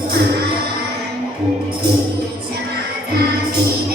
「邪魔だしで」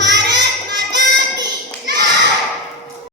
า